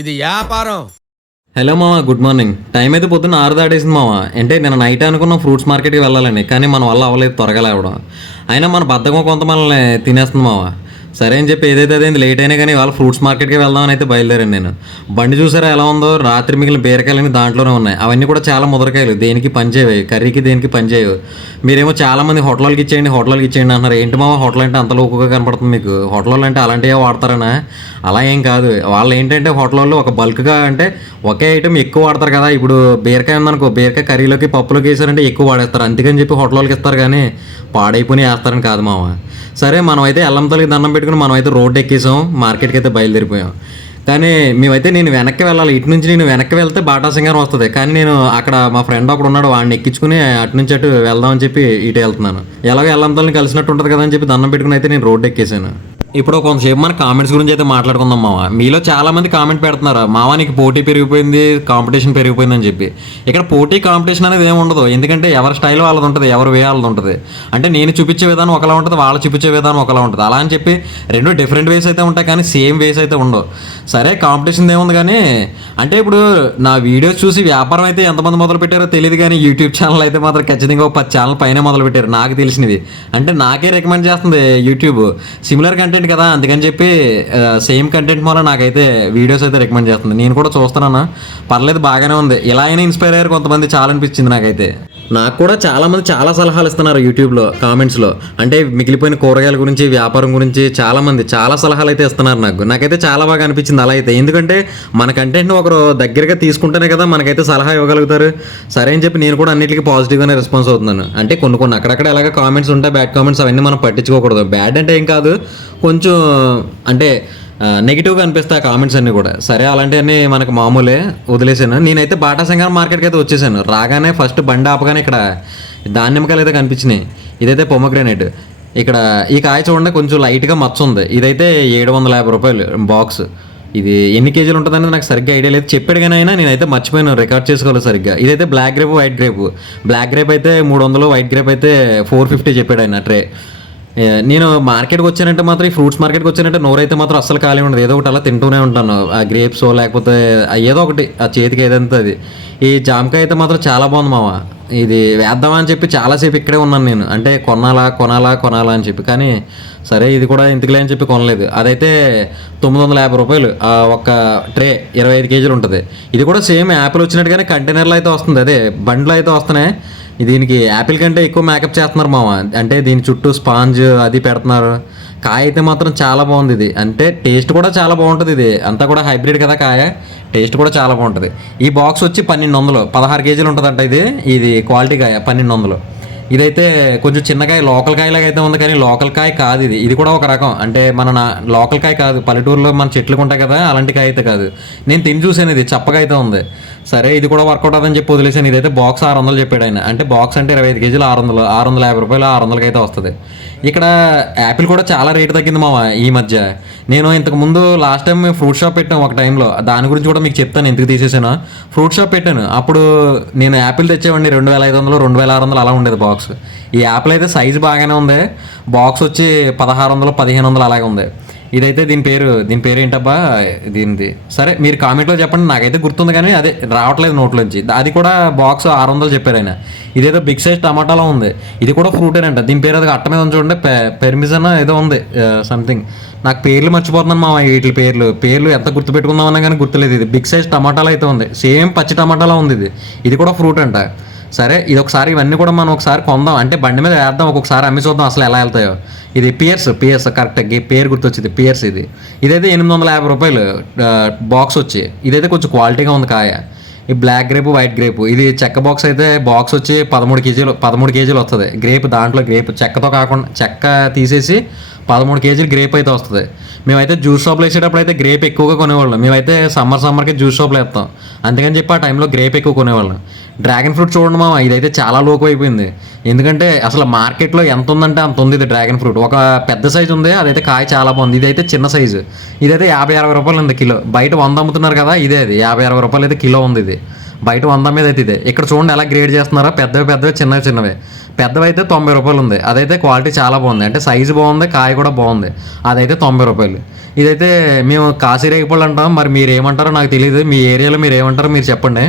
ఇది వ్యాపారం. హలో మామ గుడ్ మార్నింగ్. టైం అయితే పొద్దున్న ఆరు దాటేసింది మామ అంటే నేను నైట్ అనుకున్న ఫ్రూట్స్ మార్కెట్కి వెళ్ళాలని కానీ మన వల్ల అవ్వలేదు త్వరగా లేవడం. అయినా మన బద్దకం కొంత మనల్ని తినేస్తుంది మామ సరే అని చెప్పి ఏదైతే అదేంది లేట్ అయినా కానీ వాళ్ళ ఫ్రూట్స్ మార్కెట్కి వెళ్దామని అయితే బయలుదేరాను నేను. బండి చూసారా ఎలా ఉందో? రాత్రి మిగిలిన బీరకాయలన్నీ దాంట్లోనే ఉన్నాయి. అవన్నీ కూడా చాలా ముదరకాయలు. దేనికి పనిచేయవు కర్రీకి దేనికి పనిచేయవు మీరేమో చాలా మంది హోటల్కి ఇచ్చేయండి హోటల్కి ఇచ్చేయండి అంటున్నారు. ఏంటి మామ హోటల్ అంటే అంత లోకుగా కనపడుతుంది మీకు? హోటల్ అంటే అలాంటివే వాడతారనా? అలా ఏం కాదు. వాళ్ళు ఏంటంటే హోటల్లో ఒక బల్క్గా అంటే ఒకే ఐటమ్ ఎక్కువ వాడతారు కదా. ఇప్పుడు బీరకాయ ఉందనుకో బీరకాయ కర్రీలోకి పప్పులోకి వేసారంటే ఎక్కువ వాడేస్తారు. అందుకని చెప్పి హోటల్కి ఇస్తారు కానీ పాడైపోయి వేస్తారని కాదు మామ. సరే మనం అయితే ఎల్లంతలకి దండం పెట్టుకుని మనం అయితే రోడ్ ఎక్కేసాం మార్కెట్కి అయితే బయలుదేరిపోయాం. కానీ మేమైతే నేను వెనక్కి వెళ్ళాలి ఇటు నుంచి నేను వెనక్కి వెళ్తే బాటా సింగర్ వస్తుంది. కానీ నేను అక్కడ మా ఫ్రెండ్ ఒకడు ఉన్నాడు వాడిని ఎక్కించుకుని అటు నుంచి అటు వెళ్దామని చెప్పి ఇటు వెళ్తున్నాను. ఎలాగో ఎల్లంతల్ని కలిసినట్టు ఉంటుంది కదా అని చెప్పి దండం పెట్టుకుని అయితే నేను రోడ్ ఎక్కేసాను. ఇప్పుడు కొంతసేపు మన కామెంట్స్ గురించి అయితే మాట్లాడుకుందాం మామ. మీలో చాలా మంది కామెంట్ పెడుతున్నారు. మావా నీకు పోటీ పెరిగిపోయింది కాంపిటీషన్ పెరిగిపోయింది అని చెప్పి. ఇక్కడ పోటీ కాంపిటీషన్ అనేది ఏమి ఉండదు. ఎందుకంటే ఎవరి స్టైల్ వాళ్ళది ఉంటుంది ఎవరి వే వాళ్ళది ఉంటుంది. అంటే నేను చూపించే విధానం ఒకలా ఉంటుంది వాళ్ళు చూపించే విధానం ఒకలా ఉంటుంది. అలా అని చెప్పి రెండు డిఫరెంట్ వేస్ అయితే ఉంటాయి కానీ సేమ్ వేస్ అయితే ఉండవు. సరే కాంపిటీషన్ ఏముంది కానీ అంటే ఇప్పుడు నా వీడియోస్ చూసి వ్యాపారం అయితే ఎంతమంది మొదలు పెట్టారో తెలియదు కానీ యూట్యూబ్ ఛానల్ అయితే మాత్రం ఖచ్చితంగా ఒక పది ఛానల్ పైన మొదలు పెట్టారు. నాకు తెలిసినవి. అంటే నాకే రికమెండ్ చేస్తుంది యూట్యూబ్ సిమిలర్ కంటెంట్ కదా అందుకని చెప్పి సేమ్ కంటెంట్ వల్ల నాకైతే వీడియోస్ అయితే రికమెండ్ చేస్తుంది. నేను కూడా చూస్తున్నాను. పర్లేదు బాగానే ఉంది. ఇలా అయినా ఇన్స్పైర్ అయ్యారు కొంతమంది చాలా అనిపించింది నాకైతే. నాకు కూడా చాలామంది చాలా సలహాలు ఇస్తున్నారు యూట్యూబ్లో కామెంట్స్లో అంటే మిగిలిపోయిన కూరగాయల గురించి వ్యాపారం గురించి చాలామంది చాలా సలహాలు అయితే ఇస్తున్నారు నాకు. నాకైతే చాలా బాగా అనిపించింది అలా అయితే. ఎందుకంటే మన కంటెంట్ని ఒకరు దగ్గరగా తీసుకుంటేనే కదా మనకైతే సలహా ఇవ్వగలుగుతారు. సరే అని చెప్పి నేను కూడా అన్నిటికీ పాజిటివ్గానే రెస్పాన్స్ అవుతున్నాను. అంటే కొన్ని కొన్ని అక్కడక్కడ ఎలాగ కామెంట్స్ ఉంటాయి బ్యాడ్ కామెంట్స్ అవన్నీ మనం పట్టించుకోకూడదు. బ్యాడ్ అంటే ఏం కాదు. కొంచెం అంటే నెగిటివ్గా అనిపిస్తాయి ఆ కామెంట్స్ అన్నీ కూడా. సరే అలాంటివన్నీ మనకు మామూలే వదిలేసాను. నేనైతే బాటా సింగారం మార్కెట్కి అయితే వచ్చేసాను. రాగానే ఫస్ట్ బండి ఆపగానే ఇక్కడ దానిమ్మకాయలు అయితే కనిపించినాయి. ఇదైతే పొమగ్రానైట్ ఇక్కడ ఈ కాయ చూడండి కొంచెం లైట్గా మచ్చ ఉంది. ఇదైతే ఏడు వందల యాభై రూపాయలు బాక్స్ ఇది ఎన్ని కేజీలు ఉంటుందనేది నాకు సరిగ్గా ఐడియా లేదు. చెప్పాడు కానీ అయినా నేనైతే మర్చిపోయాను రికార్డ్ చేసుకోవాలి సరిగ్గా. ఇదైతే black grape white grape black grape అయితే మూడు వందలు వైట్ గ్రేప్ అయితే ఫోర్ ఫిఫ్టీ చెప్పాడు ఆయన ట్రే. నేను మార్కెట్కి వచ్చానంటే మాత్రం ఈ ఫ్రూట్స్ మార్కెట్కి వచ్చానంటే నోరైతే మాత్రం అస్సలు ఖాళీ ఉండదు. ఏదో ఒకటి అలా తింటూనే ఉంటాను. ఆ గ్రేప్స్ లేకపోతే ఏదో ఒకటి ఆ చేతికి ఏదంతా అది. ఈ జామకాయ అయితే మాత్రం చాలా బాగుంది మామ. ఇది వేద్దామా అని చెప్పి చాలాసేపు ఇక్కడే ఉన్నాను నేను. అంటే కొనాలా కొనాలా కొనాలా అని చెప్పి. కానీ సరే ఇది కూడా ఇంతకులే అని చెప్పి కొనలేదు. అదైతే తొమ్మిది వందల యాభై రూపాయలు. ఆ ట్రే ఇరవై ఐదు కేజీలు ఉంటుంది. ఇది కూడా సేమ్ యాపిల్ వచ్చినట్టుగానే కంటైనర్లో అయితే వస్తుంది. అదే బండ్లో అయితే వస్తున్నాయి. దీనికి యాపిల్ కంటే ఎక్కువ మేకప్ చేస్తున్నారు మామ. అంటే దీని చుట్టూ స్పాంజ్ అది పెడుతున్నారు. కాయ అయితే మాత్రం చాలా బాగుంది ఇది. అంటే టేస్ట్ కూడా చాలా బాగుంటుంది ఇది. అంతా కూడా హైబ్రిడ్ కదా కాయ. టేస్ట్ కూడా చాలా బాగుంటుంది. ఈ బాక్స్ వచ్చి పన్నెండు వందలు. పదహారు కేజీలు ఉంటుందంట ఇది. ఇది క్వాలిటీ కాయ పన్నెండు వందలు. ఇదైతే కొంచెం చిన్నకాయ లోకల్ కాయలాగా అయితే ఉంది కానీ లోకల్ కాయ కాదు ఇది. ఇది కూడా ఒక రకం. అంటే మన నా లోకల్ కాయ కాదు. పల్లెటూరులో మన చెట్లు ఉంటాయి కదా అలాంటి కాయ అయితే కాదు. నేను తిని చూసాను ఇది. చప్పగా అయితే ఉంది. సరే ఇది కూడా వర్కౌట్ అవుతుందని చెప్పి వదిలేసాను ఇదైతే బాక్స్ ఆరు వందలు చెప్పాడు ఆయన. అంటే బాక్స్ అంటే ఇరవై ఐదు కేజీలు ఆరు వందలు ఆరు వందల యాభై రూపాయలు ఆరు వందలకి అయితే వస్తుంది. ఇక్కడ యాపిల్ కూడా చాలా రేటు తగ్గింది మామ ఈ మధ్య. నేను ఇంతకు ముందు లాస్ట్ టైం ఫ్రూట్ షాప్ పెట్టాను ఒక టైంలో దాని గురించి కూడా మీకు చెప్తాను ఎందుకు తీసేసాను. ఫ్రూట్ షాప్ పెట్టాను. అప్పుడు నేను యాపిల్ తెచ్చేవాడిని రెండు వేల ఐదు వందలు రెండు వేల ఆరు వందలు అలా ఉండేది బాక్స్ ఈ యాపిల్ అయితే సైజు బాగానే ఉంది. బాక్స్ వచ్చి పదహారు వందలు పదిహేను వందలు అలాగే ఉంది. ఇదైతే దీని పేరు దీని పేరు ఏంటబ్బా? దీనిది. సరే మీరు కామెంట్లో చెప్పండి. నాకైతే గుర్తుంది కానీ అదే రావట్లేదు నోట్లోంచి అది కూడా బాక్స్ ఆరు వందలు చెప్పారు ఆయన. ఇదేదో బిగ్ సైజ్ టమాటాలో ఉంది. ఇది కూడా ఫ్రూటేనంట దీని పేరు అది అట్ట మీద ఉంది చూడండి. పెర్మిషన్ ఏదో ఉంది. సంథింగ్ నాకు పేర్లు మర్చిపోతున్నాను మా వీటి పేర్లు. పేర్లు ఎంత గుర్తుపెట్టుకుందామన్నా కానీ గుర్తులేదు ఇది. బిగ్ సైజ్ టమాటాలో అయితే ఉంది. సేమ్ పచ్చి టమాటాలో ఉంది ఇది. ఇది కూడా ఫ్రూట్ అంట. సరే ఇది ఒకసారి ఇవన్నీ కూడా మనం ఒకసారి కొందాం. అంటే బండి మీద వేద్దాం ఒక్కొక్కసారి అమ్మి చూద్దాం అసలు ఎలా వెళ్తాయో. ఇది పియర్స్ పియర్స్ కరెక్ట్ పేరు గుర్తొచ్చింది పియర్స్ ఇది. ఇదైతే ఎనిమిది వందల యాభై రూపాయలు బాక్స్ వచ్చి. ఇదైతే కొంచెం క్వాలిటీగా ఉంది కాయ. ఈ బ్లాక్ గ్రేప్ వైట్ గ్రేప్ ఇది చెక్క బాక్స్ అయితే బాక్స్ వచ్చి పదమూడు కేజీలు పదమూడు కేజీలు వస్తుంది గ్రేప్ దాంట్లో గ్రేప్ చెక్కతో కాకుండా చెక్క తీసేసి పదమూడు కేజీలు గ్రేప్ అయితే వస్తుంది. మేమైతే జ్యూస్ షాప్లో వేసేటప్పుడు అయితే గ్రేప్ ఎక్కువగా కొనేవాళ్ళం. మేమైతే సమ్మర్ సమ్మర్కి జ్యూస్ షాప్లో వేస్తాం. అందుకని చెప్పి ఆ టైంలో గ్రేప్ ఎక్కువ కొనేవాళ్ళం. డ్రాగన్ ఫ్రూట్ చూడండి మామ ఇదైతే చాలా లోకు అయిపోయింది. ఎందుకంటే అసలు మార్కెట్లో ఎంత ఉందంటే అంత ఉంది ఇది డ్రాగన్ ఫ్రూట్. ఒక పెద్ద సైజు ఉంది అదైతే కాయ చాలా బాగుంది. ఇదైతే చిన్న సైజు. ఇదైతే యాభై అరవై రూపాయలు ఉంది కిలో. బయట వంద అమ్ముతున్నారు కదా ఇదే అది. యాభై అరవై రూపాయలు అయితే కిలో ఉంది ఇది. బయట వంద మీద అయితే ఇదే. ఇక్కడ చూడండి ఎలా గ్రేడ్ చేస్తున్నారో? పెద్దవి పెద్దవి చిన్నవి చిన్నవి. పెద్దవి అయితే తొంభై రూపాయలు ఉంది. అదైతే క్వాలిటీ చాలా బాగుంది. అంటే సైజు బాగుంది కాయ కూడా బాగుంది. అదైతే తొంభై రూపాయలు. ఇదైతే మేము కాశీ రేగిపళ్ళు అంటాం. మరి మీరు ఏమంటారో నాకు తెలియదు మీ ఏరియాలో మీరు ఏమంటారో మీరు చెప్పండి.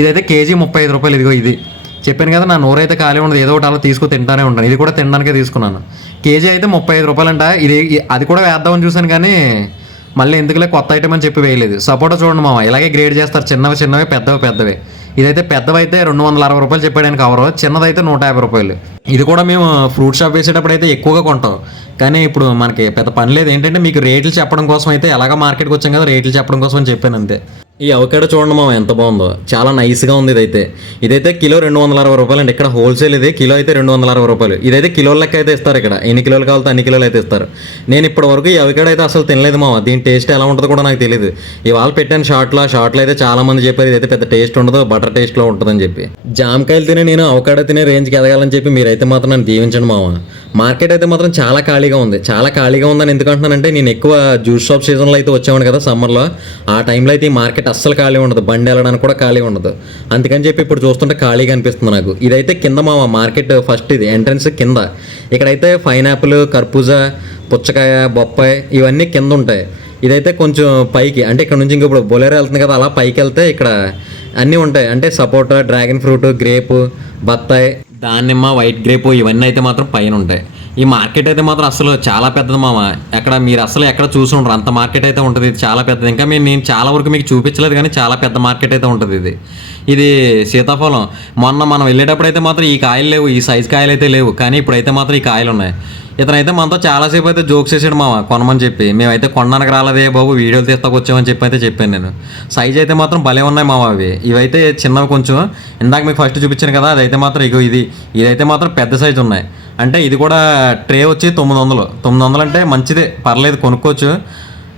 ఇదైతే కేజీ ముప్పై ఐదు రూపాయలు. ఇదిగో ఇది. చెప్పాను కదా నా నోరైతే ఖాళీ ఉండదు. ఏదో ఒకటి అలా తీసుకు తింటానే ఉంటాను ఇది కూడా తినడానికే తీసుకున్నాను. కేజీ అయితే ముప్పై ఐదు రూపాయలంట. ఇది అది కూడా వేద్దామని చూశాను కానీ మళ్ళీ ఎందుకులే కొత్త ఐటమ్ అని చెప్పి వేయలేదు. సపోటా చూడండి మామ ఇలాగే గ్రేడ్ చేస్తారు. చిన్నవి చిన్నవి పెద్దవి పెద్దవి. ఇదైతే పెద్దవైతే రెండు వందల అరవై రూపాయలు చెప్పాడు కవర్ చిన్నదైతే నూట యాభై రూపాయలు. ఇది కూడా మేము ఫ్రూట్ షాప్ వేసేటప్పుడు అయితే ఎక్కువగా కొంటాం. కానీ ఇప్పుడు మనకి పెద్ద పని లేదు. ఏంటంటే మీకు రేట్లు చెప్పడం కోసం అయితే ఎలాగ మార్కెట్కి వచ్చాం కదా రేట్లు చెప్పడం కోసం అని చెప్పాను అంతే. ఈ అవకాడో చూడండి మామ ఎంత బాగుందో. చాలా నైస్గా ఉంది ఇదైతే. ఇదైతే కిలో రెండు వందల అరవై రూపాయలు అండి. ఇక్కడ హోల్సేల్ ఇది. కిలో అయితే రెండు వందల అరవై రూపాయలు. ఇదైతే కిలోల లెక్క అయితే ఇస్తారు ఇక్కడ. ఎన్ని కిలోలు కావాలితే అన్ని కిలోలు అయితే ఇస్తారు. నేను ఇప్పటి వరకు ఈ అవకాడో అయితే అసలు తినలేదు మామ. దీని టేస్ట్ ఎలా ఉంటుందో కూడా నాకు తెలియదు ఇవాళ పెట్టాను షార్ట్లో షార్ట్లో అయితే చాలా మంది చెప్పారు ఇదైతే పెద్ద టేస్ట్ ఉండదు బటర్ టేస్ట్లో ఉంటుందని చెప్పి. జామకాయలు తినే నేను అవకాడో తినే రేంజ్కి ఎదగాలని చెప్పి మీరైతే మాత్రం నన్ను దీవించండి మామ. మార్కెట్ అయితే మాత్రం చాలా ఖాళీగా ఉంది. చాలా ఖాళీగా ఉందని ఎందుకంటున్నానంటే నేను ఎక్కువ జ్యూస్ షాప్ సీజన్లో అయితే వచ్చామని కదా సమ్మర్లో. ఆ టైంలో అయితే ఈ మార్కెట్ అస్సలు ఖాళీ ఉండదు. బండి వెళ్ళడానికి కూడా ఖాళీ ఉండదు. అందుకని చెప్పి ఇప్పుడు చూస్తుంటే ఖాళీగా అనిపిస్తుంది నాకు. ఇదైతే కింద మా మార్కెట్ ఫస్ట్ ఇది ఎంట్రన్స్ కింద. ఇక్కడైతే పైనాపిల్ కర్పూజా పుచ్చకాయ బొప్పాయి ఇవన్నీ కింద ఉంటాయి. ఇదైతే కొంచెం పైకి అంటే ఇక్కడ నుంచి ఇంక ఇప్పుడు బొలేరో వెళ్తుంది కదా అలా పైకి వెళ్తే ఇక్కడ అన్నీ ఉంటాయి. అంటే సపోటా డ్రాగన్ ఫ్రూట్ గ్రేప్ బత్తాయి దానిమ్మ వైట్ గ్రేప్ ఇవన్నీ అయితే మాత్రం పైన ఉంటాయి. ఈ మార్కెట్ అయితే మాత్రం అసలు చాలా పెద్దది మామ. ఎక్కడ మీరు అసలు ఎక్కడ చూసి ఉండరు. అంత మార్కెట్ అయితే ఉంటుంది. ఇది చాలా పెద్దది. ఇంకా మేము నేను చాలా వరకు మీకు చూపించలేదు కానీ చాలా పెద్ద మార్కెట్ అయితే ఉంటుంది ఇది. ఇది సీతాఫలం. మొన్న మనం వెళ్ళేటప్పుడు అయితే మాత్రం ఈ కాయలు లేవు. ఈ సైజ్ కాయలు అయితే లేవు. కానీ ఇప్పుడైతే మాత్రం ఈ కాయలు ఉన్నాయి. ఇతనైతే మనతో చాలాసేపు అయితే జోక్స్ చేసాడు మామ. కొనమని చెప్పి. మేమైతే కొనడానికి రాలేదే బాబు. వీడియోలు తీస్తాకు వచ్చామని చెప్పి అయితే చెప్పాను నేను. సైజ్ అయితే మాత్రం భలే ఉన్నాయి మామ అవి. ఇవైతే చిన్నవి కొంచెం. ఇందాక మీకు ఫస్ట్ చూపించాను కదా. అదైతే మాత్రం ఇగో ఇది. ఇదైతే మాత్రం పెద్ద సైజు ఉన్నాయి. అంటే ఇది కూడా ట్రే వచ్చి తొమ్మిది వందలు తొమ్మిది వందలు అంటే మంచిదే. పర్లేదు కొనుక్కోవచ్చు.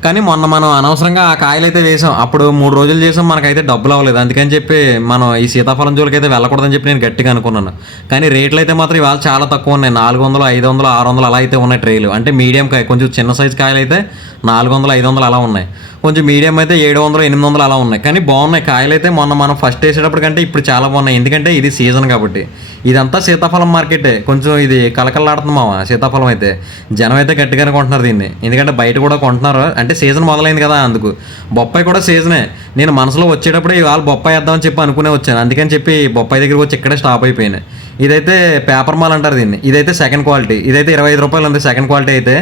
కానీ మొన్న మనం అనవసరంగా ఆ కాయలు అయితే వేసాం. అప్పుడు మూడు రోజులు చేసాం మనకైతే డబ్బులు అవ్వలేదు అందుకని చెప్పి మనం ఈ సీతాఫలం జోలికి అయితే వెళ్ళకూడదని చెప్పి నేను గట్టిగా అనుకున్నాను. కానీ రేట్లు అయితే మాత్రం ఇవాళ చాలా తక్కువ ఉన్నాయి. నాలుగు వందలు ఐదు వందలు ఆరు వందలు అలా అయితే ఉన్నాయి ట్రేలు. అంటే మీడియం కాయ కొంచెం చిన్న సైజు కాయలు అయితే నాలుగు వందలు ఐదు వందలు అలా ఉన్నాయి. కొంచెం మీడియం అయితే ఏడు వందలు ఎనిమిది వందలు అలా ఉన్నాయి. కానీ బాగున్నాయి. కాయలు అయితే మొన్న మనం ఫస్ట్ వేసేటప్పుడు కంటే ఇప్పుడు చాలా బాగున్నాయి. ఎందుకంటే ఇది సీజన్ కాబట్టి. ఇదంతా సీతాఫలం మార్కెటే కొంచెం ఇది కలకల్లాడుతుంది మామ సీతాఫలం అయితే. జనం అయితే గట్టిగానే కొంటున్నారు దీన్ని. ఎందుకంటే బయట కూడా కొంటున్నారు. అంటే సీజన్ మొదలైంది కదా అందుకు. బొప్పాయి కూడా సీజనే నేను మనసులో వచ్చేటప్పుడు ఇవాళ బొప్పాయి వేద్దామని చెప్పి అనుకునే వచ్చాను. అందుకని చెప్పి బొప్పాయి దగ్గరికి వచ్చి ఇక్కడే స్టాప్ అయిపోయినాయి ఇదైతే పేపర్ మాల్ అంటారు దీన్ని. ఇదైతే సెకండ్ క్వాలిటీ ఇదైతే ఇరవై ఐదు రూపాయలు ఉంది సెకండ్ క్వాలిటీ అయితే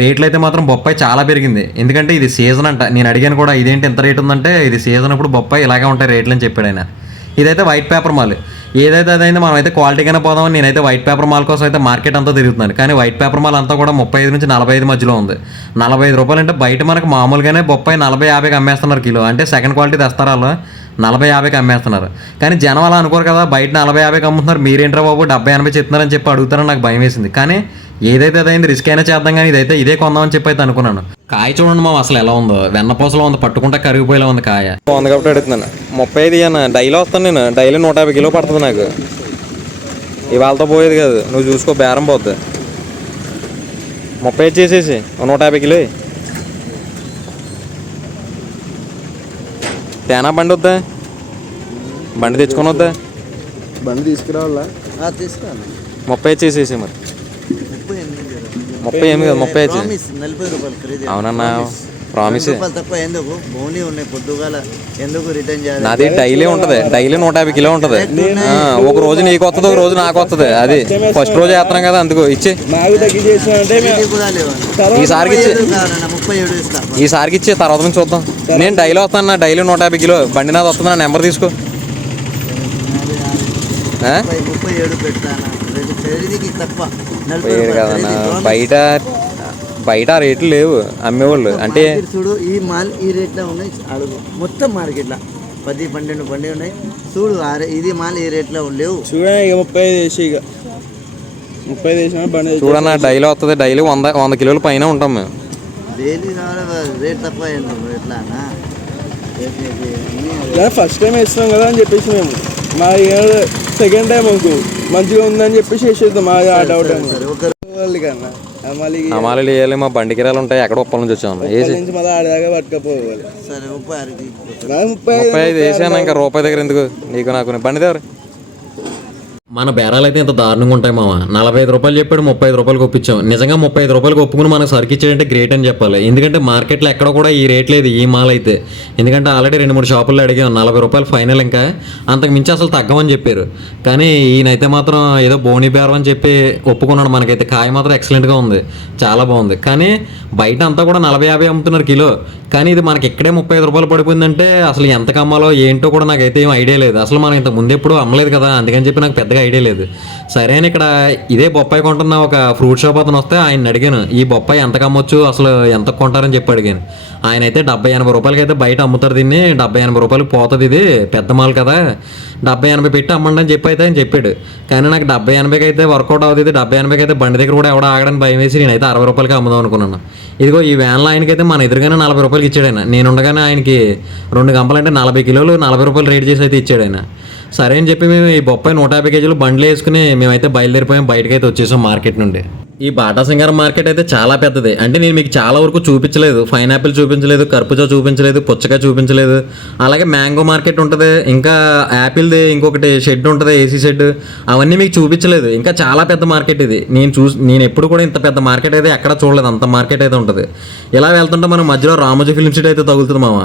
రేట్లు అయితే మాత్రం బొప్పాయి చాలా పెరిగింది. ఎందుకంటే ఇది సీజన్ అంట. నేను అడిగాను కూడా ఇదేంటి ఎంత రేట్ ఉందంటే ఇది సీజన్ అప్పుడు బొప్పాయి ఇలాగే ఉంటాయి రేట్లు అని చెప్పాడు ఆయన. ఇదైతే వైట్ పేపర్ మాల్ ఏదైతే అదైంది మనం అయితే క్వాలిటీగానే పోదామని నేనైతే వైట్ పేపర్ మాల్ కోసం అయితే మార్కెట్ అంతా తిరుగుతున్నాను. కానీ వైట్ పేపర్ మాల్ అంతా కూడా ముప్పై ఐదు నుంచి నలభై ఐదు మధ్యలో ఉంది. నలభై ఐదు రూపాయలు అంటే బయట మనకు మామూలుగానే బొప్పాయి నలభై యాభైకి అమ్మేస్తున్నారు కిలో. అంటే సెకండ్ క్వాలిటీ తెస్తారు వాళ్ళు? నలభై యాభైకి అమ్మేస్తున్నారు. కానీ జనం అలా అనుకోరు కదా బయట నలభై యాభైకి అమ్ముతున్నారు. మీరేంట్రా బాబు డెబ్బై ఎనభై చెప్తున్నారని చెప్పి అడుగుతారని నాకు భయం వేసింది కానీ ఏదైతే అదైంది రిస్క్ అయినా చేద్దాం కానీ ఇదైతే ఇదే కొందామని చెప్పి అయితే అనుకున్నాను. కాయ చూడండి మా అసలు ఎలా ఉందో. వెన్నపూసలో ఉంది పట్టుకుంటే కరిగిపోయేలా ఉంది కాయ. బాగుంది కాబట్టి అడుగుతున్నాను. ముప్పై ఐదు అన్న డైలీ వస్తాను నేను. డైలీ నూట యాభై కిలో పడుతుంది నాకు. ఇవాళతో పోయేది కాదు. నువ్వు చూసుకో బేరం పోద్ది. ముప్పై ఐదు చేసేసి నూట యాభై కిలో తేనా బండి వద్దా? బండి తెచ్చుకొని వద్దా? బండి తీసుకురావాలా? ముప్పై చేసేసి మరి. ముప్పై ఎనిమిది ముప్పై ఎనిమిది కాదు, ముప్పై ఖరీదు అవునన్నా. ప్రామిస్. తప్ప ఎందుకు? బోనీ ఉన్నాయి పొద్దుగాల ఎందుకు రిటర్న్ చేయాలి? నాది డైలీ ఉంటది. డైలీ నూట యాభై కిలో ఉంటది. ఆ, ఒక రోజు నీకు వస్తుంది ఒక రోజు నాకు వస్తుంది అది ఫస్ట్ రోజు వేస్తున్నాం కదా అందుకు ఇచ్చి. ఈసారికి ఇచ్చి. ఈసారికి ఇచ్చి తర్వాత నుంచి చూద్దాం. నేను డైలీ వస్తాను నా డైలీ నూట యాభై కిలో. బండి నాది వస్తుంది నా నెంబర్ తీసుకో? ముప్పై ఏడు తక్కువ. promise. బయట బయట ఆ రేట్లు లేవు అమ్మేవాళ్ళు. అంటే చూడు ఈ మాల్ ఈ రేట్లో ఉన్నాయి అడుగు. మొత్తం మార్కెట్లో. పది పన్నెండు బండి ఉన్నాయి. చూడు ఇది మాల్ ఈ రేట్లో లేవు. చూడండి ఇక ముప్పై వేసి ఇక. ముప్పై వేసిన బండి చూడన్నా డైలీ వస్తుంది డైలీ వంద వంద కిలోల పైన ఉంటాం మేము. డైలీ రేట్ తప్ప ఎట్లా ఫస్ట్ టైం వేస్తున్నాం కదా అని చెప్పేసి మేము. మా సెకండ్ టైం మాకు మంచిగా ఉందని చెప్పేసి వేసేద్దాం మా డౌట్ సరే ఒక అమాలీలు వేయాలి మా బండి కిరాలు ఉంటాయి ఎక్కడ ఉప్పల నుంచి వచ్చాము వేసి నుంచి మళ్ళీ ఆడదాకా పట్టుకపోవాలి. సరే ముప్పై ఆరుకి నా ముప్పై ముప్పై ఐదు వేసాను ఇంకా రూపాయి దగ్గర ఎందుకు? నీకు నాకు బండి దగ్గర? మన బేరాలు అయితే ఇంత దారుణంగా ఉంటాయి మామ నలభై ఐదు రూపాయలు చెప్పాడు ముప్పై ఐదు రూపాయలకు ఒప్పించాం నిజంగా ముప్పై ఐదు రూపాయలకి ఒప్పుకుని మనకు సరికిచ్చాడంటే గ్రేట్ అని చెప్పాలి. ఎందుకంటే మార్కెట్లో ఎక్కడ కూడా ఈ రేట్ లేదు ఈ మాల్ అయితే. ఎందుకంటే ఆల్రెడీ రెండు మూడు షాపుల్లో అడిగాం నలభై రూపాయలు ఫైనల్ ఇంకా. అంతకు మించి అసలు తగ్గమని చెప్పారు. కానీ ఈయనైతే మాత్రం ఏదో బోని బేరం అని చెప్పి ఒప్పుకున్నాడు మనకైతే. కాయ మాత్రం ఎక్సలెంట్గా ఉంది. చాలా బాగుంది. కానీ బయట అంతా కూడా నలభై యాభై అమ్ముతున్నారు కిలో. కానీ ఇది మనకి ఇక్కడే ముప్పై ఐదు రూపాయలు పడిపోయిందంటే అసలు ఎంత కమ్మాలో ఏంటో కూడా నాకైతే ఏం ఐడియా లేదు. అసలు మనం ఇంత ముందు ఎప్పుడు అమ్మలేదు కదా అందుకని చెప్పి నాకు పెద్దగా ఐడియా లేదు. సరే అని ఇక్కడ ఇదే బొప్పాయి కొంటున్న ఒక ఫ్రూట్ షాప్ అతను వస్తే ఆయన అడిగాను ఈ బొప్పాయి ఎంత కమ్మొచ్చు? అసలు ఎంత కొంటారని చెప్పి అడిగాను. ఆయన అయితే డెబ్బై ఎనభై రూపాయలకి అయితే బయట అమ్ముతారు దీన్ని. డెబ్బై ఎనభై రూపాయలు పోతుంది ఇది. పెద్ద మాల్ కదా. డెబ్బై ఎనభై పెట్టి అమ్మండి అని చెప్పి అయితే ఆయన చెప్పాడు. కానీ నాకు డెబ్బై ఎనభైకి అయితే వర్కౌట్ అవుతుంది. డెబ్బై ఎనభైకి అయితే బండి దగ్గర కూడా ఎవడ ఆగడానికి భయం వేసి నేనైతే అరవై రూపాయలకి అమ్ముదాం అనుకున్నాను. ఇదిగో ఈ వ్యాన్లో ఆయనకైతే మన ఎదురుగానే నలభై రూపాయలకి ఇచ్చాడు ఆయన. నేను ఉండగానే ఆయనకి రెండు గంపలంటే నలభై కిలోలు నలభై రూపాయలు రేట్ చేసి అయితే ఇచ్చాడు ఆయన. సరే అని చెప్పి మేము ఈ బొప్పాయి నూట యాభై కేజీలు బండ్లు వేసుకుని మేమైతే బయలుదేరిపోయాం బయటకైతే వచ్చేసాం మార్కెట్ నుండి. ఈ బాటా సింగారం మార్కెట్ అయితే చాలా పెద్దది. అంటే నేను మీకు చాలా వరకు చూపించలేదు. పైనాపిల్ చూపించలేదు కర్పూజా చూపించలేదు పుచ్చకాయ చూపించలేదు. అలాగే మ్యాంగో మార్కెట్ ఉంటుంది ఇంకా యాపిల్ది ఇంకొకటి షెడ్ ఉంటుంది ఏసీ షెడ్. అవన్నీ మీకు చూపించలేదు. ఇంకా చాలా పెద్ద మార్కెట్ ఇది. నేను చూసి నేను ఎప్పుడు కూడా ఇంత పెద్ద మార్కెట్ అయితే ఎక్కడ చూడలేదు. అంత మార్కెట్ అయితే ఉంటుంది. ఇలా వెళ్తుంటే మనం మధ్యలో రామోజీ ఫిల్మ్ సిటీ అయితే తగులుతుంది మామ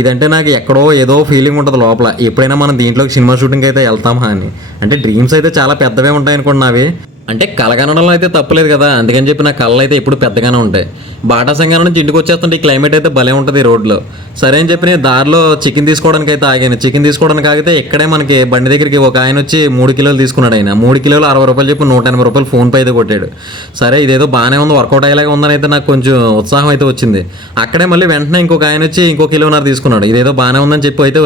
ఇదంటే నాకు ఎక్కడో ఏదో ఫీలింగ్ ఉంటుంది లోపల. ఎప్పుడైనా మనం దీంట్లోకి సినిమా షూటింగ్ అయితే వెళ్తామా అని అంటే డ్రీమ్స్ అయితే చాలా పెద్దవే ఉంటాయి అనుకోండి నావి. అంటే కలగనడంలో అయితే తప్పలేదు కదా. అందుకని చెప్పి నా కళ్ళు అయితే ఎప్పుడు పెద్దగానే ఉంటాయి. బాటా సంఘం నుంచి ఇంటికి వచ్చేస్తుంటే ఈ క్లైమేట్ అయితే భలే ఉంటుంది రోడ్లో. సరే అని చెప్పి నేను దారిలో చికెన్ తీసుకోవడానికి అయితే ఆగాను. చికెన్ తీసుకోవడానికి ఆగితే ఇక్కడే మనకి బండి దగ్గరికి ఒక ఆయన వచ్చి మూడు కిలోలు తీసుకున్నాడు ఆయన. మూడు కిలోలు అరవై రూపాయలు చెప్పి నూట ఎనభై రూపాయలు ఫోన్ పే అయితే కొట్టాడు. సరే ఇదేదో బాగానే ఉంది వర్కౌట్ అయ్యేలాగా ఉందని అయితే నాకు కొంచెం ఉత్సాహం అయితే వచ్చింది. అక్కడే మళ్ళీ వెంటనే ఇంకొక ఆయన వచ్చి ఇంకో కిలోన్నర తీసుకున్నాడు. ఇదేదో బాగానే ఉందని చెప్పి అయితే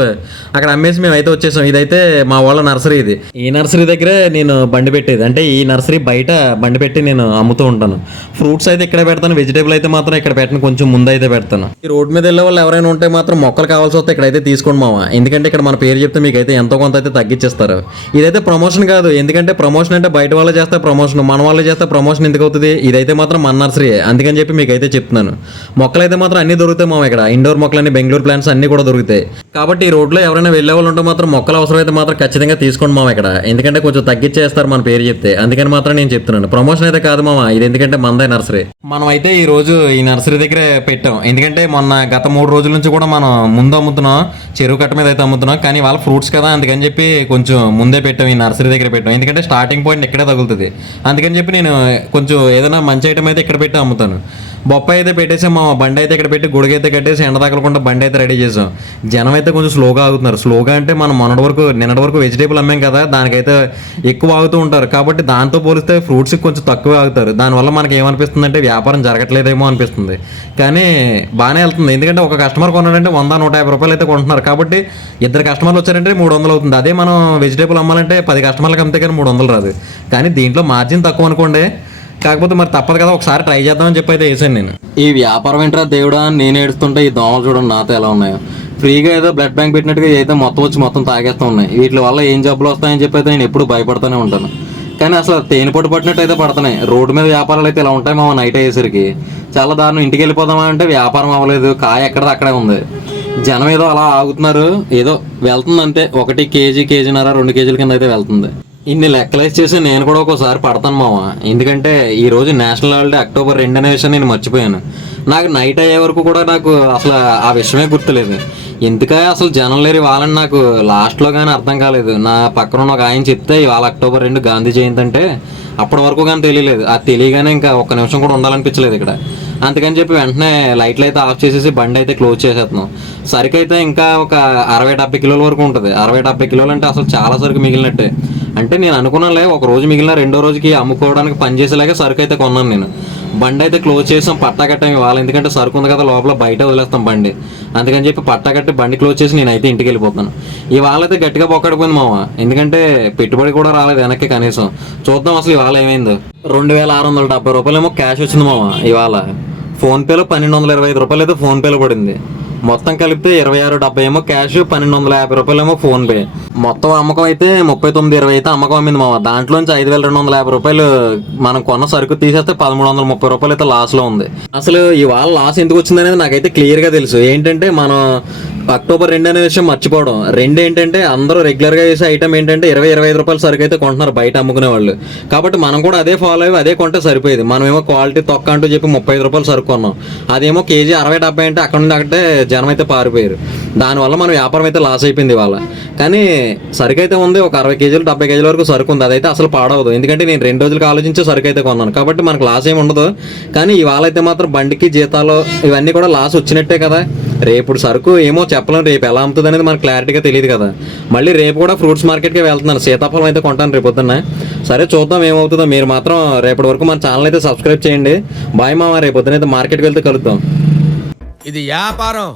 అక్కడ అమ్మేసి మేము అయితే వచ్చేసాం. ఇదైతే మా వాళ్ళ నర్సరీ ఇది. ఈ నర్సరీ దగ్గరే నేను బండి పెట్టేది. అంటే ఈ నర్సరీ బయట బండి పెట్టి నేను అమ్ముతూ ఉంటాను. ఫ్రూట్స్ అయితే ఇక్కడే పెడతాను వెజిటేబుల్ అయితే మాత్రం ఇక్కడ పెట్టను కొంచెం ముందు అయితే పెడతాను. ఈ రోడ్ మీద వెళ్ళే వాళ్ళు ఎవరైనా ఉంటే మాత్రం మొక్కలు కావాల్సి వస్తే ఇక్కడైతే తీసుకోండి మామ. ఎందుకంటే ఇక్కడ మన పేరు చెప్తే మీకు అయితే ఎంతో కొంత అయితే తగ్గించేస్తారు ఇదైతే ప్రమోషన్ కాదు ఎందుకంటే ప్రమోషన్ అంటే బయట వాళ్ళు చేస్తే ప్రమోషన్ మన వాళ్ళు చేస్తే ప్రమోషన్ ఎందుకు అవుతుంది? ఇదైతే మాత్రం మన నర్సరీ అందుకని చెప్పి మీకు అయితే చెప్తున్నాను. మొక్కలు అయితే మాత్రం అన్ని దొరుకుతాయి మామ ఇక్కడ. ఇండోర్ మొక్కలన్నీ బెంగళూరు ప్లాంట్స్ అన్ని కూడా దొరుకుతాయి. కాబట్టి ఈ రోడ్లో ఎవరైనా వెళ్ళే వాళ్ళు ఉంటే మాత్రం మొక్కలు అయితే మాత్రం ఖచ్చితంగా తీసుకోండి మామ ఇక్కడ. ఎందుకంటే కొంచెం తగ్గించేస్తారు మన పేరు చెప్తే. అందుకని మాత్రం నేను చెప్తున్నాను. ప్రమోషన్ అయితే కాదు మామ ఇది ఎందుకంటే మందే నర్సరీ. మనం అయితే ఈ రోజు ఈ నర్సరీ దగ్గరే పెట్టాం. ఎందుకంటే మొన్న గత మూడు రోజుల నుంచి కూడా మనం ముందు అమ్ముతున్నాం చెరువు కట్ట మీద అయితే అమ్ముతున్నాం కానీ వాళ్ళ ఫ్రూట్స్ కదా అందుకని చెప్పి కొంచెం ముందే పెట్టాం ఈ నర్సరీ దగ్గర పెట్టాం. ఎందుకంటే స్టార్టింగ్ పాయింట్ ఇక్కడే తగులుతుంది. అందుకని చెప్పి నేను కొంచెం ఏదైనా మంచి ఐటమ్ అయితే ఇక్కడ పెట్టి అమ్ముతాను. బొప్పాయి అయితే పెట్టేసాం మా బండి అయితే ఇక్కడ పెట్టి గుడికి అయితే కట్టేసి ఎండ తగలకుండా బండి అయితే రెడీ చేసాం. జనం అయితే కొంచెం స్లోగా ఆగుతున్నారు. స్లోగా అంటే మనం మొన్నటి వరకు నిన్నటి వరకు వెజిటేబుల్ అమ్మాం కదా దానికైతే ఎక్కువ ఆగుతూ ఉంటారు. కాబట్టి దాంతో పోలిస్తే ఫ్రూట్స్ కొంచెం తక్కువ ఆగుతారు. దానివల్ల మనకి ఏమనిపిస్తుంది అంటే వ్యాపారం జరగట్లేదేమో అనిపిస్తుంది. కానీ బాగానే వెళ్తుంది. ఎందుకంటే ఒక కస్టమర్ కొన్నాడంటే వంద నూట యాభై రూపాయలు అయితే కొంటున్నారు. కాబట్టి ఇద్దరు కస్టమర్లు వచ్చారంటే మూడు వందలు అవుతుంది. అదే మనం వెజిటేబుల్ అమ్మాలంటే పది కస్టమర్లకు అమ్మితే కానీ మూడు వందలు రాదు. కానీ దీంట్లో మార్జిన్ తక్కువ అనుకోండి కాకపోతే మరి తప్పదు కదా ఒకసారి ట్రై చేద్దామని చెప్పి అయితే వేసాను నేను. ఈ వ్యాపారం ఏంట్రా దేవుడా నేను ఏడుస్తుంటే ఈ దోమలు చూడండి నాతో ఎలా ఉన్నాయో. ఫ్రీగా ఏదో బ్లడ్ బ్యాంక్ పెట్టినట్టుగా అయితే మొత్తం వచ్చి మొత్తం తాగేస్తూ ఉన్నాయి. వీటి వల్ల ఏం జబ్బులు వస్తాయని చెప్పి అయితే నేను ఎప్పుడు భయపడుతూనే ఉంటాను. కానీ అసలు తేనిపొట్టు పట్టినట్టు అయితే పడుతున్నాయి. రోడ్డు మీద వ్యాపారాలు అయితే ఇలా ఉంటాయి మా నైట్ అయ్యేసరికి. చాలా దారుణం. ఇంటికి వెళ్ళిపోదామా అంటే వ్యాపారం అవ్వలేదు. కాయ ఎక్కడ అక్కడే ఉంది. జనం ఏదో అలా ఆగుతున్నారు. ఏదో వెళ్తుంది అంతే. ఒకటి కేజీ కేజీన్నర రెండు కేజీల కింద అయితే వెళ్తుంది. ఇన్ని లెక్కలేసి చేసి నేను కూడా ఒక్కోసారి పడతాను మామ ఎందుకంటే ఈ రోజు నేషనల్ హాలిడే అక్టోబర్ రెండు అనే విషయం నేను మర్చిపోయాను. నాకు నైట్ అయ్యే వరకు కూడా నాకు అసలు ఆ విషయమే గుర్తులేదు. ఎందుకే అసలు జనం లేరు వాళ్ళని నాకు లాస్ట్లో కానీ అర్థం కాలేదు. నా పక్కన ఉన్న ఒక ఆయన చెప్తే ఇవాళ అక్టోబర్ రెండు గాంధీ జయంతి అంటే అప్పటి వరకు కానీ తెలియలేదు. అది తెలియగానే ఇంకా ఒక్క నిమిషం కూడా ఉండాలనిపించలేదు ఇక్కడ. అందుకని చెప్పి వెంటనే లైట్లు అయితే ఆఫ్ చేసేసి బండి అయితే క్లోజ్ చేసేస్తున్నాం సరుకు అయితే ఇంకా ఒక అరవై డెబ్బై కిలోల వరకు ఉంటుంది. అరవై డెబ్బై కిలోలు అంటే అసలు చాలా సరుకు మిగిలినట్టే. అంటే నేను అనుకున్నాలే ఒక రోజు మిగిలిన రెండో రోజుకి అమ్ముకోవడానికి పనిచేసేలాగా సరుకు అయితే కొన్నాను నేను. బండి అయితే క్లోజ్ చేసాం పట్టా కట్టాం ఇవాళ. ఎందుకంటే సరుకు ఉంది కదా లోపల బయట వదిలేస్తాం బండి. అందుకని చెప్పి పట్టా కట్టి బండి క్లోజ్ చేసి నేనైతే ఇంటికి వెళ్ళిపోతాను. ఇవాళ అయితే గట్టిగా బొక్కడిపోయింది మామ ఎందుకంటే పెట్టుబడి కూడా రాలేదు వెనక్కి కనీసం. చూద్దాం అసలు ఇవాళ ఏమైందో. రెండు వేల ఆరు వందల డెబ్బై రూపాయలేమో క్యాష్ వచ్చింది మామ ఇవాళ. ఫోన్పేలో పన్నెండు వందల ఇరవై ఐదు రూపాయలు అయితే ఫోన్పేలో పడింది. మొత్తం కలిపితే ఇరవై ఆరు డెబ్బై ఏమో క్యాష్ పన్నెండు వందల యాభై రూపాయలు ఏమో ఫోన్పే మొత్తం అమ్మకం అయితే ముప్పై తొమ్మిది ఇరవై అయితే అమ్మకం అమ్మింది మామ. దాంట్లోంచి ఐదు వేల రెండు వందల యాభై రూపాయలు మనం కొన్న సరుకు తీసేస్తే పదమూడు వందల ముప్పై రూపాయలు అయితే లాస్లో ఉంది. అసలు ఇవాళ లాస్ ఎందుకు వచ్చింది అనేది నాకైతే క్లియర్గా తెలుసు. ఏంటంటే మనం అక్టోబర్ రెండు అనే విషయం మర్చిపోవడం. రెండు ఏంటంటే అందరూ రెగ్యులర్గా చేసే ఐటమ్ ఏంటంటే ఇరవై ఇరవై ఐదు రూపాయల సరుకు అయితే కొంటున్నారు బయట అమ్ముకునే వాళ్ళు. కాబట్టి మనం కూడా అదే ఫాలో అయ్యి అదే కొంటే సరిపోయేది. మనం ఏమో క్వాలిటీ తొక్క అంటూ చెప్పి ముప్పై ఐదు రూపాయలు సరుకు కొన్నాం. అదేమో కేజీ అరవై డెబ్బై అంటే అక్కడ నుండి అక్కడే జనం అయితే పారిపోయారు. దానివల్ల మన వ్యాపారం అయితే లాస్ అయిపోయింది ఇవాళ. కానీ సరుకు అయితే ఉంది ఒక అరవై కేజీలు డెబ్బై కేజీల వరకు సరుకు ఉంది అదైతే అసలు పాడవదు. ఎందుకంటే నేను రెండు రోజులకు ఆలోచించే సరుకు అయితే కొన్నాను. కాబట్టి మనకు లాస్ ఏమి ఉండదు. కానీ ఇవాళ అయితే మాత్రం బండికి జీతాలు ఇవన్నీ కూడా లాస్ వచ్చినట్టే కదా. రేపు సరుకు ఏమో చెప్పలేం. రేపు ఎలా అమ్ముతుంది అనేది మనకు క్లారిటీగా తెలియదు కదా. మళ్ళీ రేపు కూడా ఫ్రూట్స్ మార్కెట్కి వెళ్తున్నాను. సీతాఫలం అయితే కొంటాను రేపు పొద్దున్న. సరే చూద్దాం ఏమవుతుందో. మీరు మాత్రం రేపటి వరకు మన ఛానల్ అయితే సబ్స్క్రైబ్ చేయండి. బాయ్ మామ రేపు పొద్దున అయితే మార్కెట్కి వెళ్తే కలుద్దాం. ఇది వ్యాపారం.